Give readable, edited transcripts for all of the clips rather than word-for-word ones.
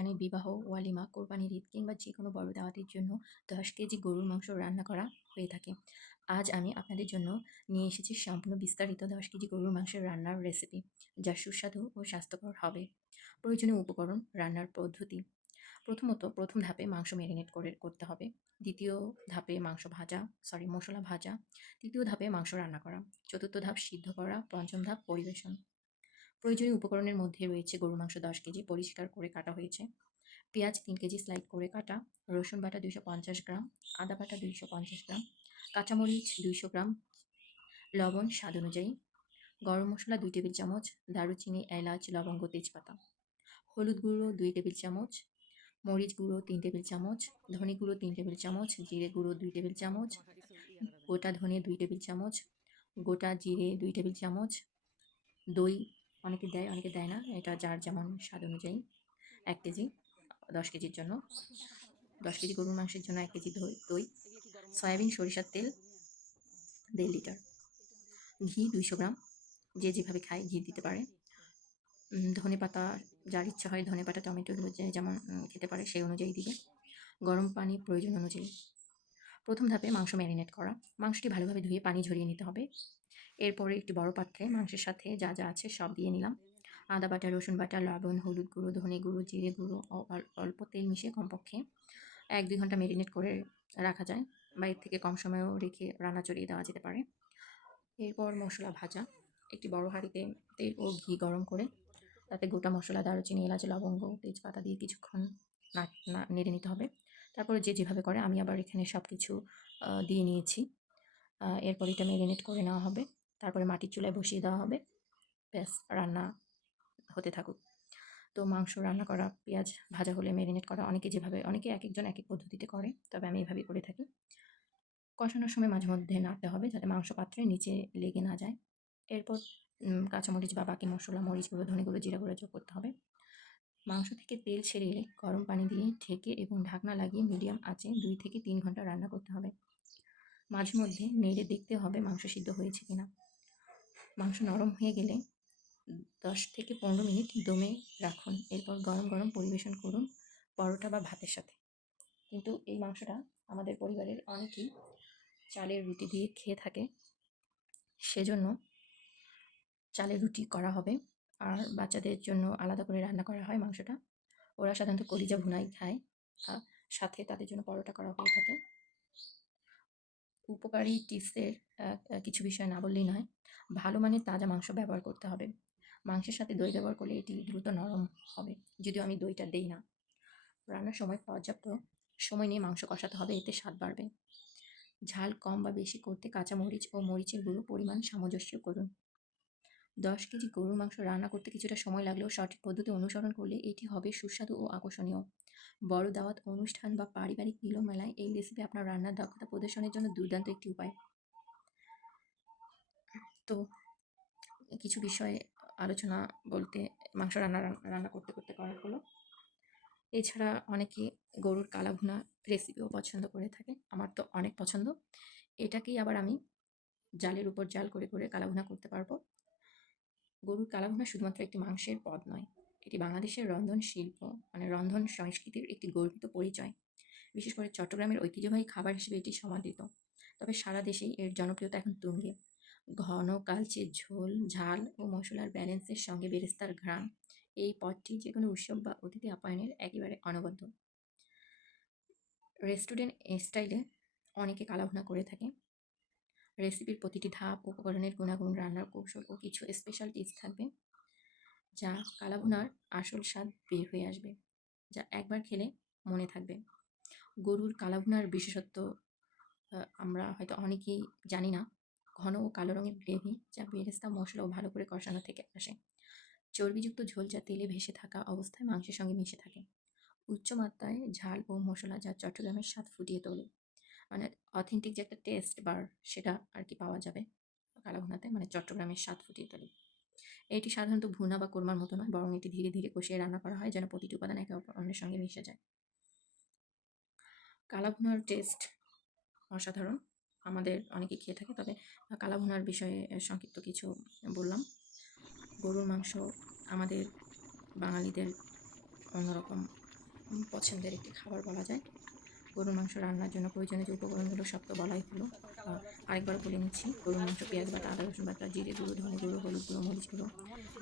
অনুষ্ঠানে, বিবাহ, ওয়ালিমা, কোরবানির ঈদ কিংবা যে কোনো বড় দাওয়াতের জন্য 10 কেজি গরুর মাংস রান্না করা হয়ে থাকে। আজ আমি আপনাদের জন্য নিয়ে এসেছি সম্পূর্ণ বিস্তারিত 10 কেজি গরুর মাংসের রান্নার রেসিপি, যা সুস্বাদু ও স্বাস্থ্যকর হবে। প্রয়োজনীয় উপকরণ, রান্নার পদ্ধতি। প্রথমত প্রথম ধাপে মাংস ম্যারিনেট করতে হবে। দ্বিতীয় ধাপে মশলা ভাজা। তৃতীয় ধাপে মাংস রান্না করা। চতুর্থ ধাপ সিদ্ধ করা। পঞ্চম ধাপ পরিবেশন। প্রয়োজনীয় উপকরণের মধ্যে রয়েছে গরুর মাংস 10 কেজি পরিষ্কার করে কাটা হয়েছে, পেঁয়াজ 3 কেজি স্লাইড করে কাটা, রসুন বাটা 250 গ্রাম, আদা বাটা 250 গ্রাম, কাঁচামরিচ 200 গ্রাম, লবণ স্বাদ অনুযায়ী, গরম মশলা 2 টেবিল চামচ, দারুচিনি, এলাচ, লবঙ্গ, তেজপাতা, হলুদ গুঁড়ো 2 টেবিল চামচ, মরিচ গুঁড়ো 3 টেবিল চামচ, ধনে গুঁড়ো 3 টেবিল চামচ, জিরে গুঁড়ো 2 টেবিল চামচ, গোটা ধনে 2 টেবিল চামচ, গোটা জিরে 2 টেবিল চামচ, দই অনেকে দেয় অনেকে দেয় না, এটা যার যেমন স্বাদ অনুযায়ী। 1 কেজি 10 কেজির জন্য, 10 কেজি গরুর মাংসের জন্য 1 কেজি দই, সয়াবিন সরিষার তেল 1.5 লিটার, ঘি 200 গ্রাম, যে যেভাবে খায় ঘি দিতে পারে, ধনে পাতা যার ইচ্ছা হয় ধনে পাতা টমেটো এগুলো যে যেমন খেতে পারে সেই অনুযায়ী দিবে, গরম পানি প্রয়োজন অনুযায়ী। প্রথম ধাপে মাংস ম্যারিনেট করা। মাংসটি ভালোভাবে ধুয়ে পানি ঝরিয়ে নিতে হবে। এরপরে একটি বড় পাত্রে মাংসের সাথে যা যা আছে সব দিয়ে নিলাম। আদা বাটা, রসুন বাটা, লবণ, হলুদ গুঁড়ো, ধনে গুঁড়ো, জিরে গুঁড়ো, অল্প তেল মিশিয়ে কমপক্ষে 1-2 ঘন্টা ম্যারিনেট করে রাখা যায়, বা এর থেকে কম সময়ও রেখে রান্না চড়িয়ে দেওয়া যেতে পারে। এরপর মশলা ভাজা। একটি বড় হাঁড়িতে তেল ও ঘি গরম করে তাতে গোটা মশলা, দারুচিনি, এলাচ, লবঙ্গ, তেজপাতা দিয়ে কিছুক্ষণ নেড়ে নিতে হবে। তারপরে যে যেভাবে করে আমি আবার এখানে সব কিছু দিয়ে নিয়েছি। এরপর এটা ম্যারিনেট করে নেওয়া হবে। তারপরে মাটির চুলায় বসিয়ে দেওয়া হবে। ব্যাস, রান্না হতে থাকুক। তো মাংস রান্না করা, পেঁয়াজ ভাজা হলে ম্যারিনেট করা, অনেকে এক একজন এক এক পদ্ধতিতে করে, তবে আমি এভাবেই করে থাকি। কষানোর সময় মাঝে মধ্যে নাড়তে হবে যাতে মাংস পাত্রে নিচে লেগে না যায়। এরপর কাঁচামরিচ বা বাকি মশলা, মরিচ গুঁড়ো, ধনে গুঁড়ো, জিরা গুঁড়ো যোগ করতে হবে। মাংস থেকে তেল ছেড়ে এলে গরম পানি দিয়ে ঢেকে এবং ঢাকনা লাগিয়ে মিডিয়াম আঁচে 2 থেকে 3 ঘন্টা রান্না করতে হবে। মাঝে মধ্যে নেড়ে দেখতে হবে মাংস সিদ্ধ হয়েছে কিনা। মাংস নরম হয়ে গেলে 10 থেকে 15 মিনিট দমে রাখুন। এরপর গরম গরম পরিবেশন করুন পরোটা বা ভাতের সাথে। কিন্তু এই মাংসটা আমাদের পরিবারের অনেকেই চালের রুটি দিয়ে খেয়ে থাকে, সেজন্য চালের রুটি করা হবে। আর বাচ্চাদের জন্য আলাদা করে রান্না করা হয় মাংসটা। ওরা সাধারণত কলিজা ভুনাই খায়, সাথে তাদের জন্য পরোটা করা হয়ে থাকে। উপকারী টিপসের কিছু বিষয় না বললেই নয়। ভালো মানের তাজা মাংস ব্যবহার করতে হবে। মাংসের সাথে দই ব্যবহার করলে এটি দ্রুত নরম হবে, যদিও আমি দইটা দেই না। রান্নার সময় পর্যাপ্ত সময় নিয়ে মাংস কষাতে হবে, এতে স্বাদ বাড়বে। ঝাল কম বা বেশি করতে কাঁচামরিচ ও মরিচের গুঁড়ো পরিমাণ সামঞ্জস্য করুন। 10 কেজি গরুর মাংস রান্না করতে কিছুটা সময় লাগলেও সঠিক পদ্ধতি অনুসরণ করলে এটি হবে সুস্বাদু ও আকর্ষণীয়। বড় দাওয়াত, অনুষ্ঠান বা পারিবারিক মিলন মেলায় এই রেসিপি আপনার রান্নার দক্ষতা প্রদর্শনের জন্য দুর্দান্ত একটি উপায়। তো কিছু বিষয়ে আলোচনা বলতে, মাংস রান্না করতে করতে করা হলো। এছাড়া অনেকে গরুর কালাভুনা রেসিপিও পছন্দ করে থাকে, আমার তো অনেক পছন্দ। এটাকেই আবার আমি জালের উপর জাল করে করে কালাভুনা করতে পারবো। গরুর কালাভুনা শুধুমাত্র একটি মাংসের পদ নয়, এটি বাংলাদেশের রন্ধন শিল্প রন্ধন সংস্কৃতির একটি গর্বিত পরিচয়। বিশেষ করে চট্টগ্রামের ঐতিহ্যবাহী খাবার হিসেবে এটি সমাদৃত। তবে সারা দেশেই এর জনপ্রিয়তা এখন তুঙ্গে। ঘন কালচে ঝোল, ঝাল ও মশলার ব্যালেন্সের সঙ্গে বেরেস্তার ঘ্রাণ, এই পদটি যে কোনো উৎসব বা অতিথি আপ্যায়নের একেবারে অনবদ্য। রেস্টুরেন্ট স্টাইলে অনেকে কালাভুনা করে থাকে। রেসিপির প্রতিটি ধাপ, উপকরণের গুণাগুণ, রান্নার কৌশল ও কিছু স্পেশাল টিপস থাকবে, যা কালাভুনার আসল স্বাদ বের হয়ে আসবে, যা একবার খেলে মনে থাকবে। গরুর কালাভুনার বিশেষত্ব আমরা হয়তো অনেকেই জানি না। ঘন ও কালো রঙের গ্রেভি, যা বেরেস্তা, মশলা ও ভালো করে কষানো থেকে আসে। চর্বিযুক্ত ঝোল, যা তেলে ভেসে থাকা অবস্থায় মাংসের সঙ্গে মিশে থাকে। উচ্চ মাত্রায় ঝাল ও মশলা, যা চট্টগ্রামের স্বাদ ফুটিয়ে তোলে। অথেন্টিক যে একটা টেস্ট বার, সেটা আর কি পাওয়া যাবে কালাভুনাতে, চট্টগ্রামের স্বাদ ফুটিয়ে তোলে। এটি সাধারণত ভুনা বা কোরমার মতো নয়, বরং এটি ধীরে ধীরে কষিয়ে রান্না করা হয় যেন প্রতিটি উপাদান একে অন্যের সঙ্গে মিশে যায়। কালাভুনার টেস্ট অসাধারণ, আমাদের অনেকে খেয়ে থাকে। তবে কালাভুনার বিষয়ে সংক্ষিপ্ত কিছু বললাম। গরুর মাংস আমাদের বাঙালিদের অন্যরকম পছন্দের একটি খাবার বলা যায়। গরুর মাংস রান্নার জন্য প্রয়োজনীয় যে উপকরণগুলো সব তো বলাই হলো। আরেকবার বলে নিচ্ছি: গরুর মাংস, পেঁয়াজ বাটা, আদা রসুন বাটা, জিরে গুঁড়ো, ধনে গুঁড়ো, হলুদ গুঁড়ো, মরিচ গুঁড়ো,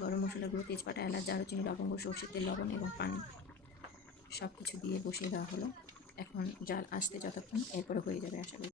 গরম মশলা গুঁড়ো, তেজপাতা, এলাচ, দারুচিনি, লবঙ্গ, সরষের তেল, লবণ এবং পানি সব কিছু দিয়ে বসিয়ে দেওয়া হলো। এখন জাল আসতে যতক্ষণ, এরপরে হয়ে যাবে আশা করি।